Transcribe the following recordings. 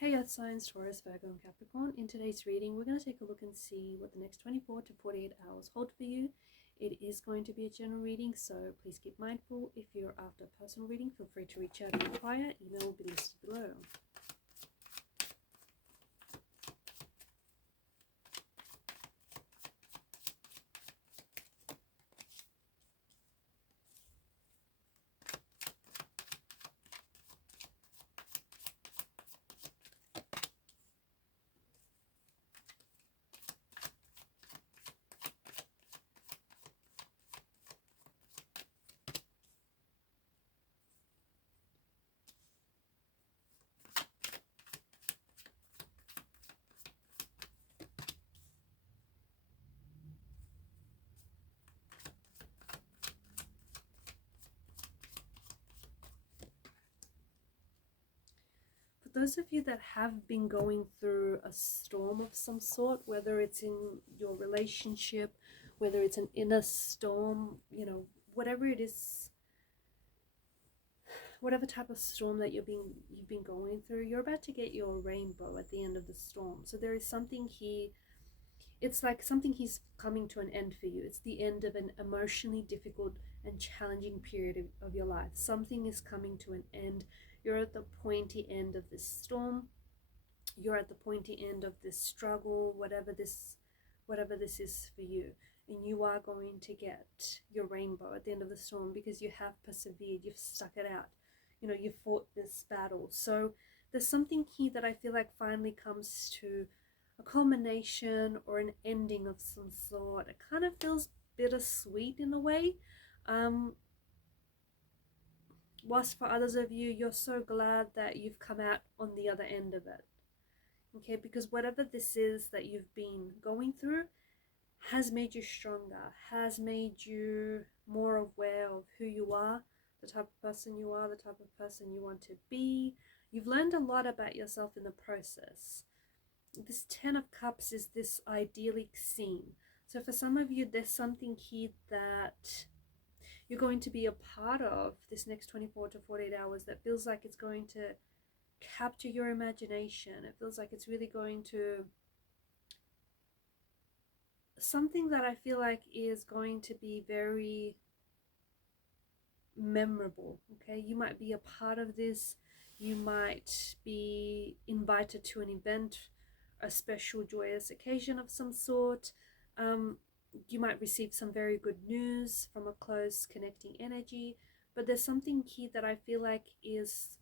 Hey Earth signs, Taurus, Virgo and Capricorn. In today's reading, we're going to take a look and see what the next 24 to 48 hours hold for you. It is going to be a general reading, so please keep mindful. If you're after a personal reading, feel free to reach out and inquire. Email will be listed below. For those of you that have been going through a storm of some sort, whether it's in your relationship, whether it's an inner storm, whatever it is, whatever type of storm that you've been going through, you're about to get your rainbow at the end of the storm. So there is something here. It's like something is coming to an end for you. It's the end of an emotionally difficult and challenging period of your life. Something is coming to an end. You're at the pointy end of this storm. You're at the pointy end of this struggle, whatever this is for you. And you are going to get your rainbow at the end of the storm because you have persevered, you've stuck it out. You fought this battle. So there's something here that I feel like finally comes to a culmination or an ending of some sort. It kind of feels bittersweet in a way. Whilst for others of you, you're so glad that you've come out on the other end of it. Okay, because whatever this is that you've been going through has made you stronger, has made you more aware of who you are, the type of person you are, the type of person you want to be. You've learned a lot about yourself in the process. This 10 of Cups is this idyllic scene. So for some of you, there's something here that you're going to be a part of this next 24 to 48 hours that feels like it's going to capture your imagination. It feels like it's really going to... something that I feel like is going to be very memorable. Okay, you might be a part of this. You might be invited to an event, a special joyous occasion of some sort. You might receive some very good news from a close connecting energy, but there's something here that I feel like it's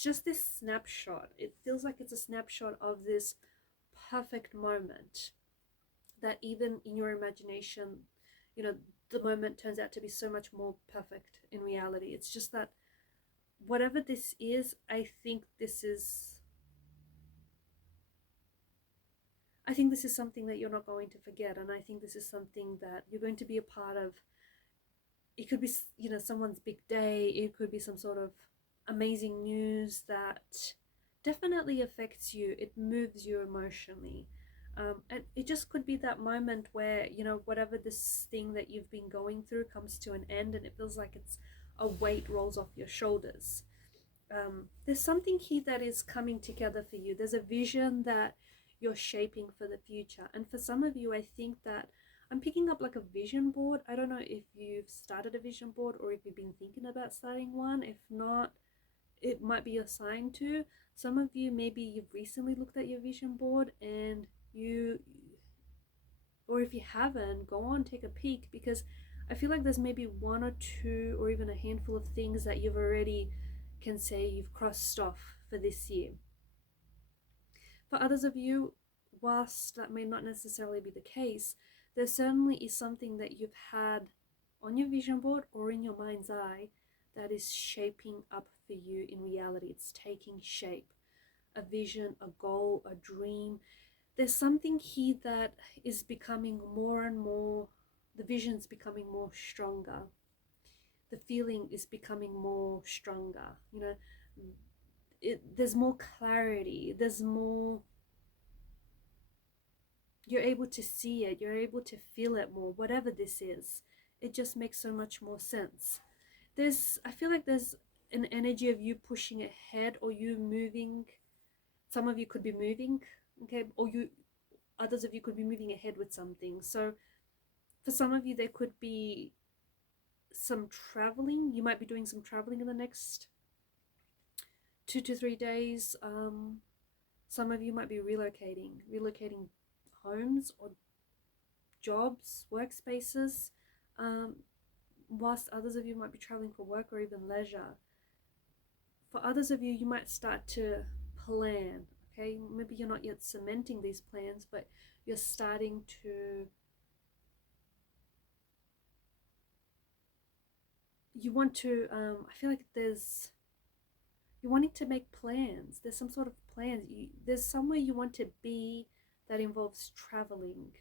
just this snapshot. It feels like it's a snapshot of this perfect moment that even in your imagination, the moment turns out to be so much more perfect in reality. It's just that whatever this is, I think this is something that you're not going to forget, and I think this is something that you're going to be a part of. It could be, someone's big day. It could be some sort of amazing news that definitely affects you. It moves you emotionally. And it just could be that moment where, whatever this thing that you've been going through comes to an end and it feels like it's a weight rolls off your shoulders. There's something here that is coming together for you. There's a vision that you're shaping for the future. And for some of you, I think that I'm picking up like a vision board. I don't know if you've started a vision board or if you've been thinking about starting one. If not, it might be a sign to. Some of you, maybe you've recently looked at your vision board and or if you haven't, go on, take a peek, because I feel like there's maybe one or two or even a handful of things that you've already can say you've crossed off for this year. For others of you, whilst that may not necessarily be the case, there certainly is something that you've had on your vision board or in your mind's eye that is shaping up for you in reality. It's taking shape. A vision, a goal, a dream. There's something here that is becoming more and more, the vision's becoming more stronger. The feeling is becoming more stronger. There's more clarity. There's more, you're able to see it. You're able to feel it more. Whatever this is, it just makes so much more sense. I feel like there's an energy of you pushing ahead or you moving. Some of you could be moving, okay, or others of you could be moving ahead with something. So for some of you, there could be some traveling. You might be doing some traveling in the next 2 to 3 days. Some of you might be relocating homes or jobs, workspaces, whilst others of you might be traveling for work or even leisure. For others of you, you might start to plan, okay? Maybe you're not yet cementing these plans, but you're starting to, you want to, I feel like you're wanting to make plans. There's some sort of plans. There's somewhere you want to be that involves traveling.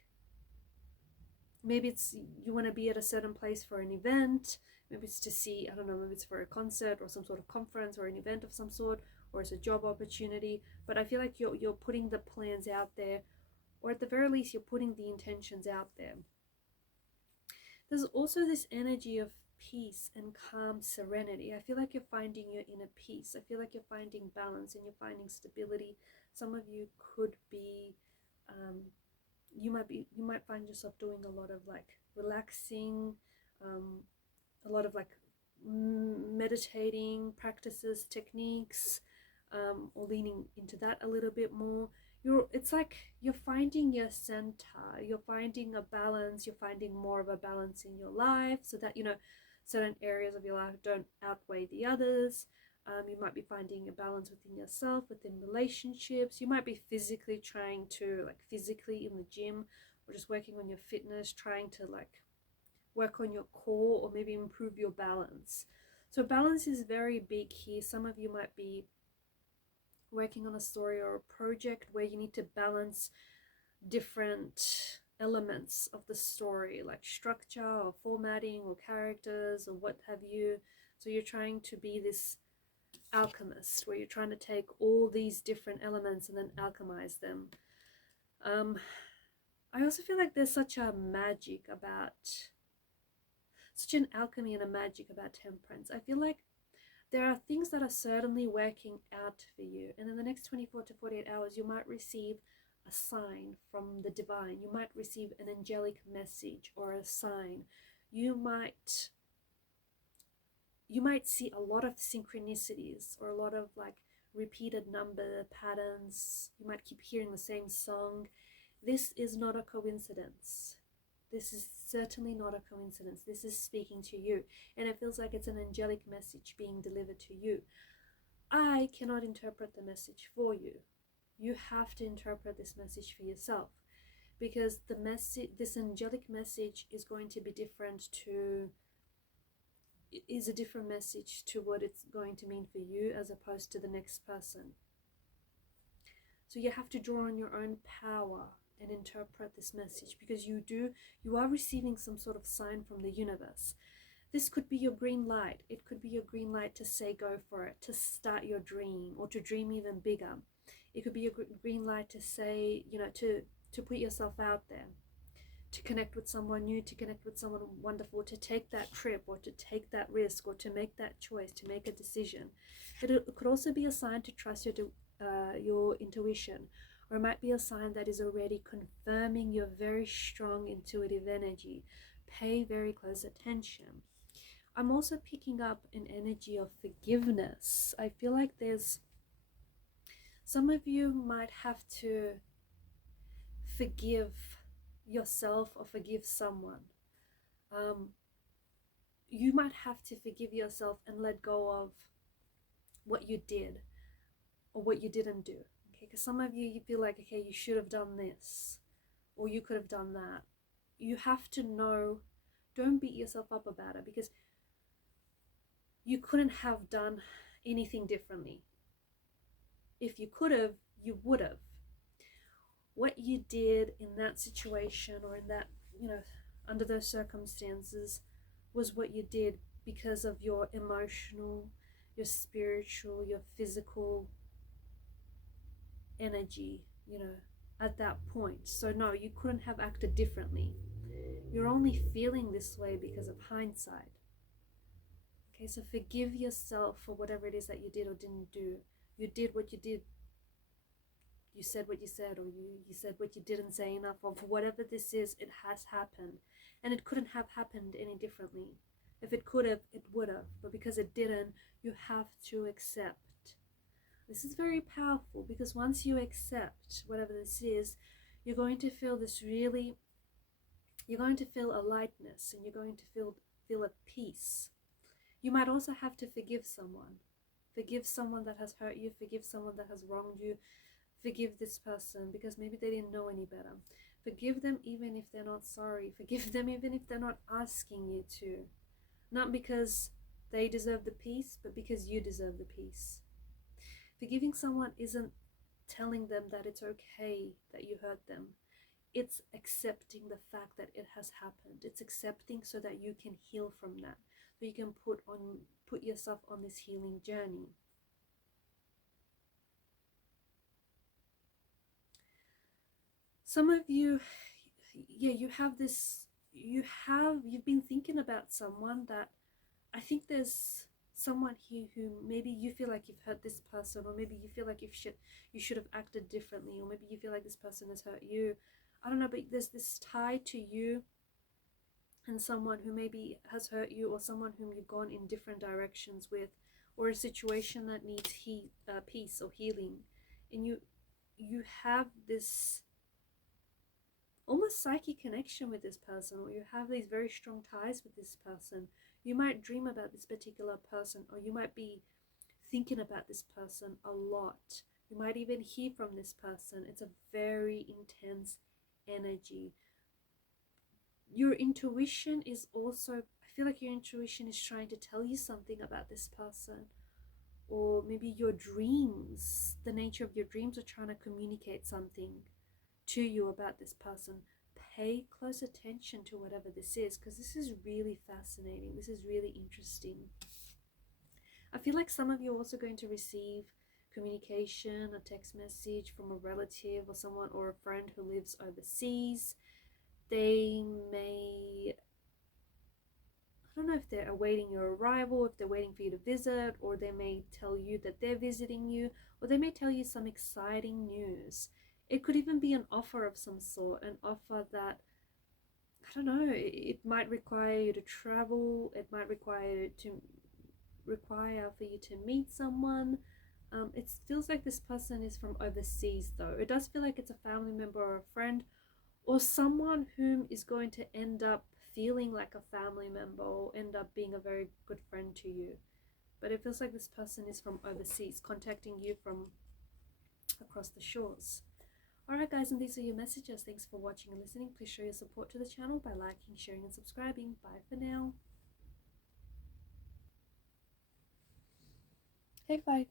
Maybe it's you want to be at a certain place for an event. Maybe it's to see, I don't know, maybe it's for a concert or some sort of conference or an event of some sort, or it's a job opportunity. But I feel like you're putting the plans out there, or at the very least you're putting the intentions out there. There's also this energy of peace and calm serenity. I feel like you're finding your inner peace. I feel like you're finding balance and you're finding stability. Some of you could be you might find yourself doing a lot of like relaxing, a lot of like meditating practices, techniques, or leaning into that a little bit more. It's like you're finding your center, you're finding a balance, you're finding more of a balance in your life, so that, you know, certain areas of your life don't outweigh the others. You might be finding a balance within yourself, within relationships. You might be physically trying to, like physically in the gym, or just working on your fitness, trying to like work on your core, or maybe improve your balance. So balance is very big here. Some of you might be working on a story or a project where you need to balance different elements of the story, like structure or formatting or characters or what have you. So you're trying to be this alchemist, where you're trying to take all these different elements and then alchemize them. I also feel like there's such a magic about, such an alchemy and a magic about temperance. I feel like there are things that are certainly working out for you, and in the next 24 to 48 hours you might receive a sign from the divine. You might receive an angelic message or a sign. You might see a lot of synchronicities, or a lot of like repeated number patterns. You might keep hearing the same song. This is not a coincidence. This is certainly not a coincidence. This is speaking to you, and it feels like it's an angelic message being delivered to you. I cannot interpret the message for you. You have to interpret this message for yourself, because the message, this angelic message, is going to be a different message to what it's going to mean for you as opposed to the next person. So you have to draw on your own power and interpret this message, because you are receiving some sort of sign from the universe. This could be your green light. It could be your green light to say go for it, to start your dream, or to dream even bigger. It could be your green light to say, you know, to put yourself out there, to connect with someone new, to connect with someone wonderful, to take that trip, or to take that risk, or to make that choice, to make a decision. It could also be a sign to trust your intuition, or it might be a sign that is already confirming your very strong intuitive energy. Pay very close attention. I'm also picking up an energy of forgiveness. I feel like some of you might have to forgive yourself or forgive someone. You might have to forgive yourself and let go of what you did or what you didn't do. Okay, because some of you feel like, okay, you should have done this, or you could have done that. You have to know, don't beat yourself up about it, because you couldn't have done anything differently. If you could have, you would have. What you did in that situation, or in that, you know, under those circumstances, was what you did because of your emotional, your spiritual, your physical energy, you know, at that point. So no, you couldn't have acted differently. You're only feeling this way because of hindsight. Okay, so forgive yourself for whatever it is that you did or didn't do. You did what you did you said what you said, or you said what you didn't say enough of. Whatever this is, it has happened. And it couldn't have happened any differently. If it could have, it would have. But because it didn't, you have to accept. This is very powerful, because once you accept whatever this is, you're going to feel this really, you're going to feel a lightness, and you're going to feel at peace. You might also have to forgive someone. Forgive someone that has hurt you. Forgive someone that has wronged you. Forgive this person because maybe they didn't know any better. Forgive them even if they're not sorry. Forgive them even if they're not asking you to. Not because they deserve the peace, but because you deserve the peace. Forgiving someone isn't telling them that it's okay that you hurt them. It's accepting the fact that it has happened. It's accepting so that you can heal from that. So you can put yourself on this healing journey. Some of you, yeah, you've been thinking about someone that, I think there's someone here who maybe you feel like you've hurt this person, or maybe you feel like you should have acted differently, or maybe you feel like this person has hurt you. I don't know, but there's this tie to you and someone who maybe has hurt you, or someone whom you've gone in different directions with, or a situation that needs peace or healing. And you have this almost psychic connection with this person, or you have these very strong ties with this person. You might dream about this particular person, or you might be thinking about this person a lot. You might even hear from this person. It's a very intense energy. Your intuition is also, I feel like your intuition is trying to tell you something about this person. Or maybe your dreams, the nature of your dreams are trying to communicate something to you about this person. Pay close attention to whatever this is, because this is really fascinating. This is really interesting. I feel like some of you are also going to receive communication, a text message from a relative or someone, or a friend who lives overseas. They may, I don't know if they're awaiting your arrival, if they're waiting for you to visit, or they may tell you that they're visiting you, or they may tell you some exciting news. It could even be an offer of some sort, an offer that, I don't know, it might require you to travel, it might require for you to meet someone. It feels like this person is from overseas though. It does feel like it's a family member or a friend, or someone whom is going to end up feeling like a family member, or end up being a very good friend to you. But it feels like this person is from overseas, contacting you from across the shores. Alright guys, and these are your messages. Thanks for watching and listening. Please show your support to the channel by liking, sharing and subscribing. Bye for now. Hey, bye.